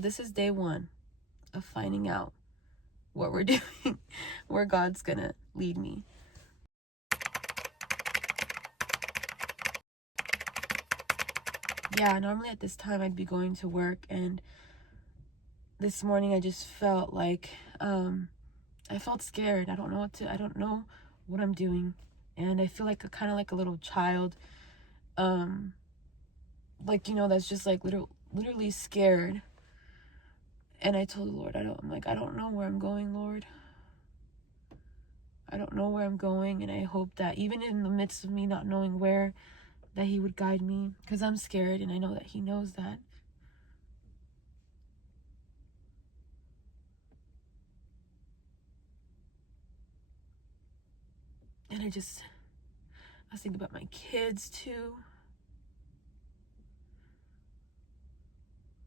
This is day one of finding out what we're doing, where God's gonna lead me. Yeah, normally at this time I'd be going to work, and this morning I just felt like I felt scared. I don't know what I'm doing, and I feel like kind of like a little child, like, that's just like literally scared. And I told the Lord, I don't know where I'm going, Lord. I don't know where I'm going, and I hope that even in the midst of me not knowing where, that he would guide me, because I'm scared, and I know that he knows that. And I was thinking about my kids too.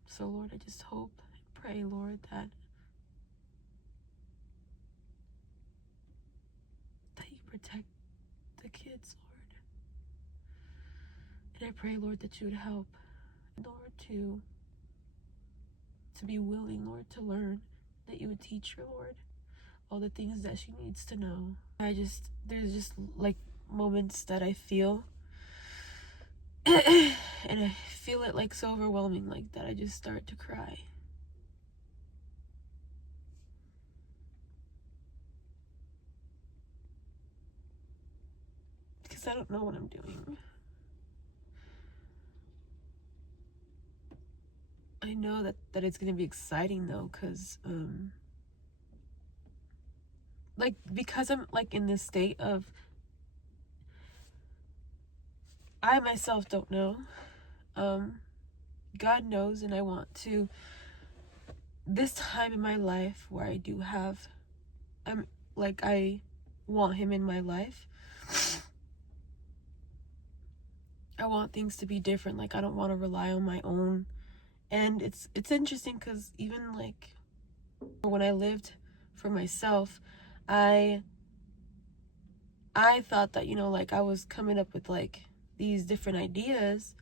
So Lord, I just hope and pray, Lord, that you protect the kids, Lord. And I pray, Lord, that you would help, Lord, to be willing, Lord, to learn, that you would teach her, Lord, all the things that she needs to know. There's just like moments that I feel, and I feel it like so overwhelming, like that I just start to cry. Because I don't know what I'm doing. I know that it's gonna be exciting though, because like, because I'm like in this state of, I myself don't know. God knows, and I want to, this time in my life where I do have, I want him in my life. I want things to be different. Like, I don't want to rely on my own. And it's interesting, because even like when I lived for myself, I thought that, like, I was coming up with like these different ideas,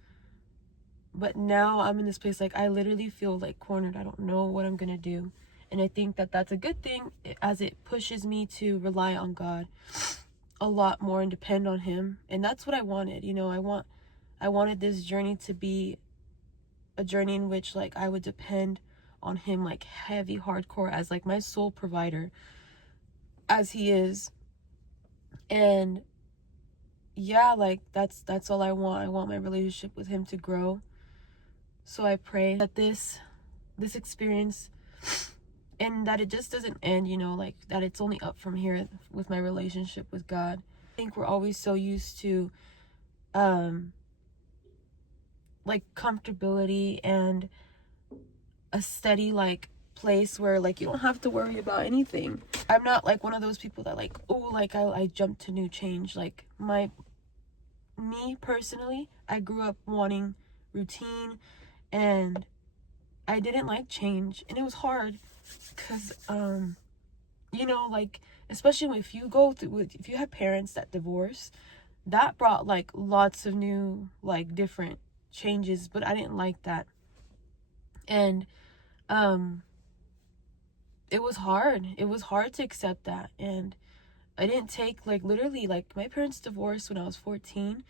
but now I'm in this place, like, I literally feel like cornered. I don't know what I'm gonna do. And I think that that's a good thing, as it pushes me to rely on God a lot more and depend on him. And that's what I wanted. I wanted this journey to be a journey in which, like, I would depend on him, like, heavy, hardcore, as like my sole provider, as he is. And yeah, like, that's all I want. I want my relationship with him to grow. So I pray that this experience, and that it just doesn't end, like, that it's only up from here with my relationship with God. I think we're always so used to like comfortability and a steady like place where, like, you don't have to worry about anything. I'm not like one of those people that, like, oh, like, I jump to new change. Like, me personally, I grew up wanting routine, and I didn't like change, and it was hard, because like, especially if you have parents that divorce, that brought like lots of new, like, different changes, but I didn't like that. And it was hard to accept that. And I didn't take, like, literally, like, my parents divorced when I was 14.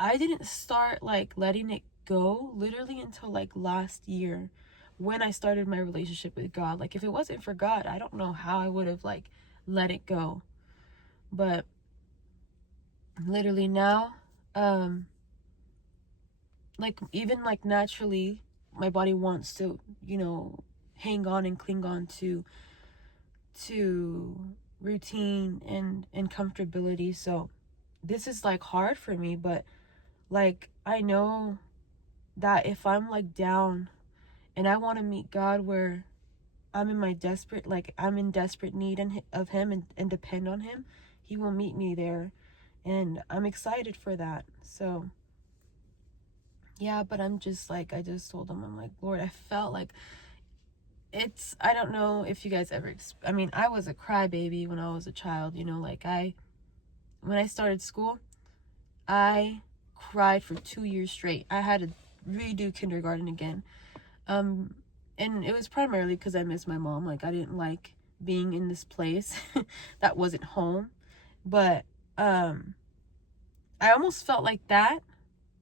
I didn't start like letting it go literally until like last year, when I started my relationship with God. Like, if it wasn't for God, I don't know how I would have like let it go. But literally now, like, even like naturally, my body wants to, hang on and cling on to routine and comfortability. So this is like hard for me, but like, I know that if I'm like down and I want to meet God, where I'm in desperate need of him, and depend on him, he will meet me there. And I'm excited for that. So yeah, but I'm just like, I just told him, I'm like, Lord, I felt like I don't know if you guys ever, I was a crybaby when I was a child, like, when I started school, I cried for 2 years straight. I had to redo kindergarten again. And And it was primarily because I missed my mom. Like, I didn't like being in this place that wasn't home. But I almost felt like that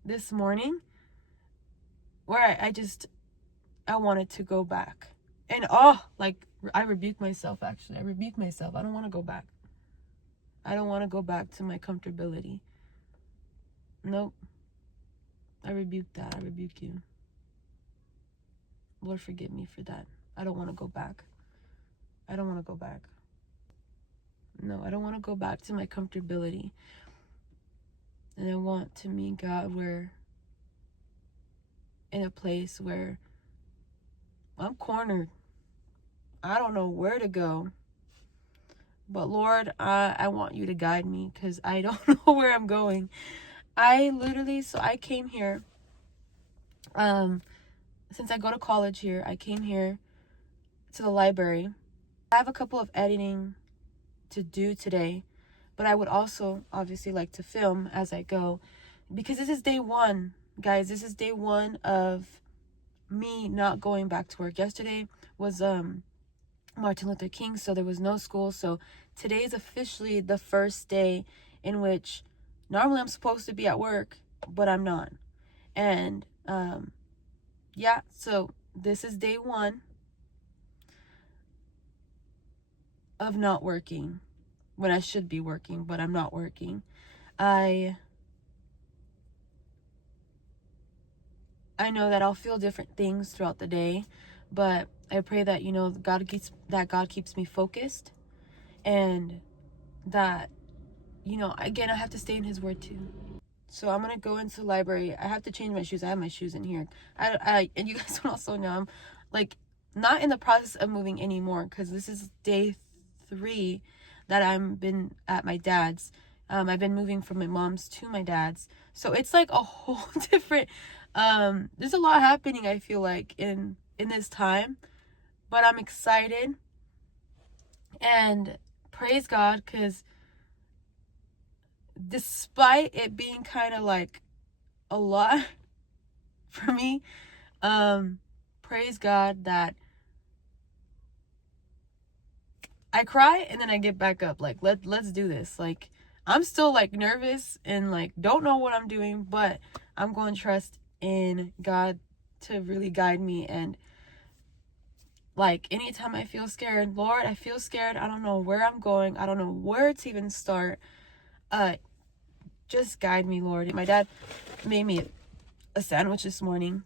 this morning, where I wanted to go back. And like, I rebuked myself, actually. I rebuked myself. I don't want to go back. I don't want to go back to my comfortability. Nope. I rebuke that. I rebuke you. Lord, forgive me for that. I don't want to go back. I don't want to go back. No, I don't want to go back to my comfortability. And I want to meet God where, in a place where I'm cornered. I don't know where to go. But Lord, I want you to guide me, because I don't know where I'm going. So I came here, since I go to college here, I came here to the library. I have a couple of editing to do today, but I would also obviously like to film as I go, because this is day one, guys. This is day one of me not going back to work. Yesterday was Martin Luther King, so there was no school. So today is officially the first day in which normally I'm supposed to be at work, but I'm not. And yeah, so this is day one of not working when I should be working, but I'm not working. I know that I'll feel different things throughout the day, but I pray that, God keeps me focused, and that, again, I have to stay in his word too. So I'm gonna go into the library. I have to change my shoes. I have my shoes in here. And you guys don't also know, I'm like not in the process of moving anymore, because this is day 3 that I've been at my dad's. I've been moving from my mom's to my dad's. So it's like a whole different, there's a lot happening, I feel like, in this time. But I'm excited, and praise God, because despite it being kind of like a lot for me, praise God that I cry and then I get back up. Like, let's do this. Like, I'm still like nervous and like don't know what I'm doing, but I'm going to trust in God to really guide me. And like, anytime I feel scared, Lord, I feel scared, I don't know where I'm going, I don't know where to even start, just guide me, Lord. My dad made me a sandwich this morning.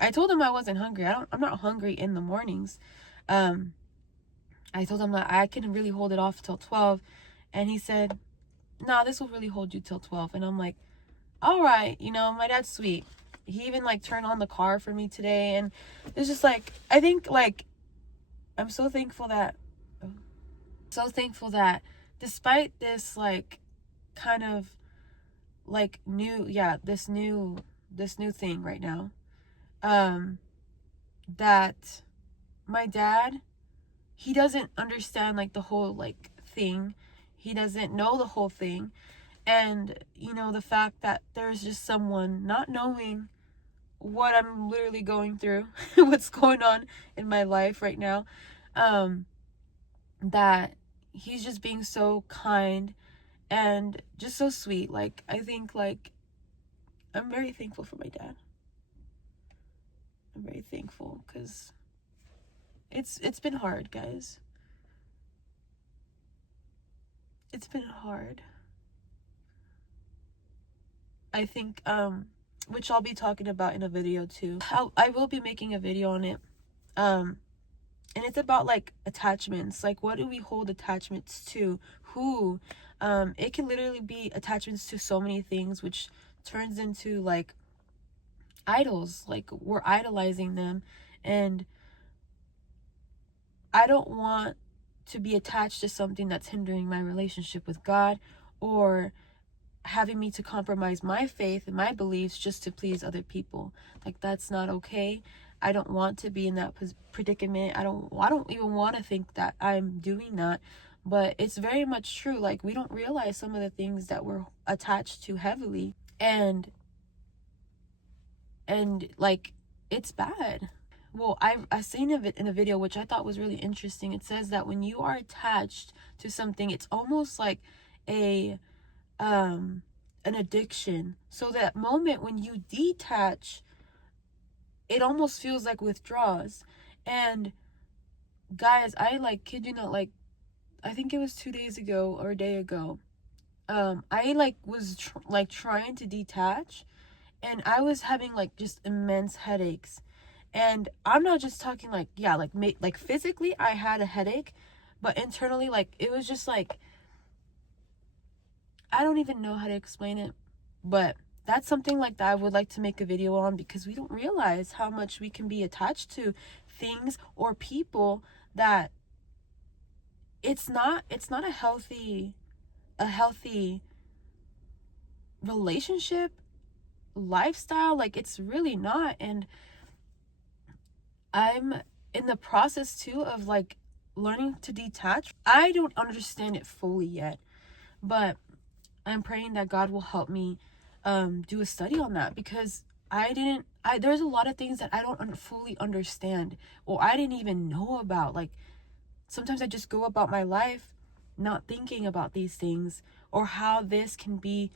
I told him I wasn't hungry. I'm not hungry in the mornings. I told him that I can really hold it off till 12, and he said, "Nah, this will really hold you till 12." And I'm like, "All right, my dad's sweet." He even like turned on the car for me today, and it's just like, I think like I'm so thankful that despite this like kind of like this new thing right now, that my dad, he doesn't understand like the whole like thing. He doesn't know the whole thing. And the fact that there's just someone not knowing what I'm literally going through, what's going on in my life right now, that he's just being so kind and just so sweet. Like, I think like I'm very thankful for my dad. I'm very thankful, because it's been hard, guys. It's been hard. I think which I'll be talking about in a video too. I will be making a video on it. And it's about like attachments. Like, what do we hold attachments to? Who? It can literally be attachments to so many things, which turns into like idols. Like, we're idolizing them. And I don't want to be attached to something that's hindering my relationship with God, or having me to compromise my faith and my beliefs just to please other people. Like, that's not okay. I don't want to be in that predicament. I don't even want to think that I'm doing that, but it's very much true. Like, we don't realize some of the things that we're attached to heavily, and like, it's bad. well, I seen it in a video, which I thought was really interesting. It says that when you are attached to something, it's almost like a an addiction. So that moment when you detach, it almost feels like withdrawals. And guys, I like kid you not, like I think it was 2 days ago or a day ago. I like was trying to detach, and I was having like just immense headaches. And I'm not just talking like, yeah, like physically I had a headache, but internally, like it was just like, I don't even know how to explain it. But that's something like that I would like to make a video on, because we don't realize how much we can be attached to things or people that it's not a healthy relationship, lifestyle. Like, it's really not. And I'm in the process too of like learning to detach. I don't understand it fully yet, but I'm praying that God will help me do a study on that, because there's a lot of things that I don't fully understand, or I didn't even know about. Like, sometimes I just go about my life not thinking about these things, or how this can be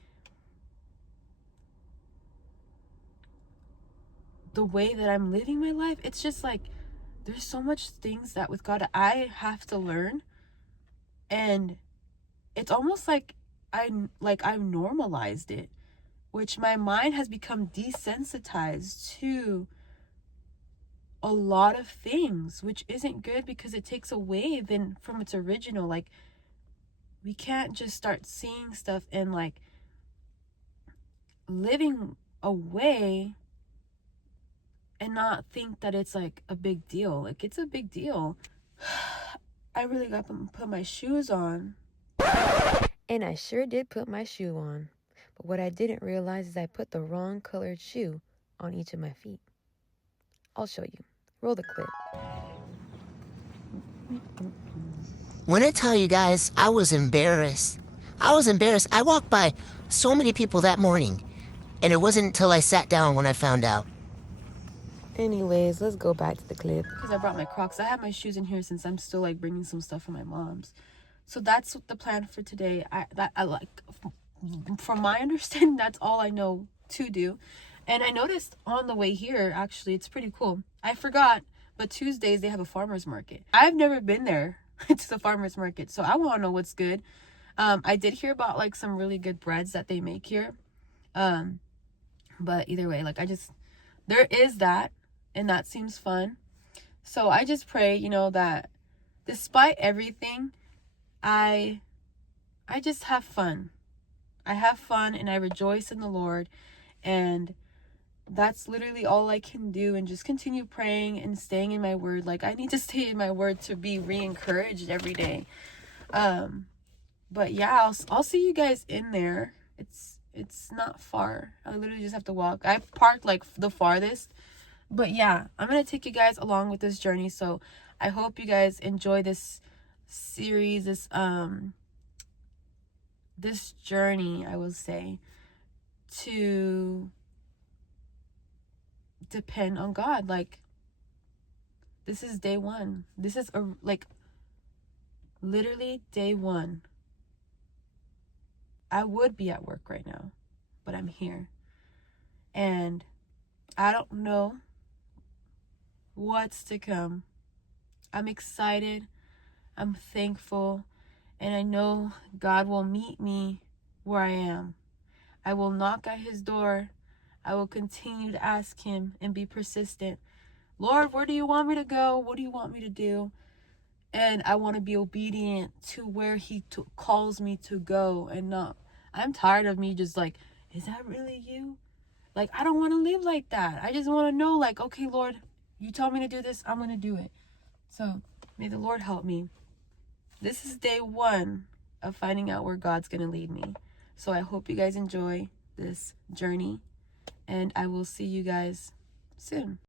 the way that I'm living my life. It's just like, there's so much things that with God I have to learn, and it's almost like I've normalized it, which my mind has become desensitized to a lot of things, which isn't good, because it takes away then from its original. Like, we can't just start seeing stuff and like living away and not think that it's like a big deal. Like, it's a big deal. I really got to put my shoes on. And I sure did put my shoe on. But what I didn't realize is I put the wrong colored shoe on each of my feet. I'll show you. Roll the clip. When I tell you guys, I was embarrassed. I walked by so many people that morning, and it wasn't until I sat down when I found out. Anyways, let's go back to the clip. Because I brought my Crocs. I have my shoes in here since I'm still like bringing some stuff from my mom's. So that's the plan for today. I like, from my understanding, that's all I know to do. And I noticed on the way here, actually, it's pretty cool. I forgot, but Tuesdays they have a farmer's market. I've never been there to the farmer's market, so I want to know what's good. I did hear about like some really good breads that they make here. But either way, like, there is that, and that seems fun. So I just pray, that despite everything, I just have fun. I have fun, and I rejoice in the Lord. And that's literally all I can do, and just continue praying and staying in my word. Like, I need to stay in my word to be re-encouraged every day. But yeah, I'll see you guys in there. It's not far. I literally just have to walk. I parked like the farthest. But yeah, I'm gonna take you guys along with this journey. So I hope you guys enjoy this series, this journey, I will say, to depend on God. Like, this is day one. This is literally day one. I would be at work right now, but I'm here. And I don't know what's to come. I'm excited. I'm thankful. And I know God will meet me where I am. I will knock at his door. I will continue to ask him and be persistent. Lord, where do you want me to go? What do you want me to do? And I want to be obedient to where he calls me to go, and not. I'm tired of me just like, is that really you? Like, I don't want to live like that. I just want to know, like, okay, Lord, you tell me to do this, I'm going to do it. So may the Lord help me. This is day one of finding out where God's going to lead me. So I hope you guys enjoy this journey, and I will see you guys soon.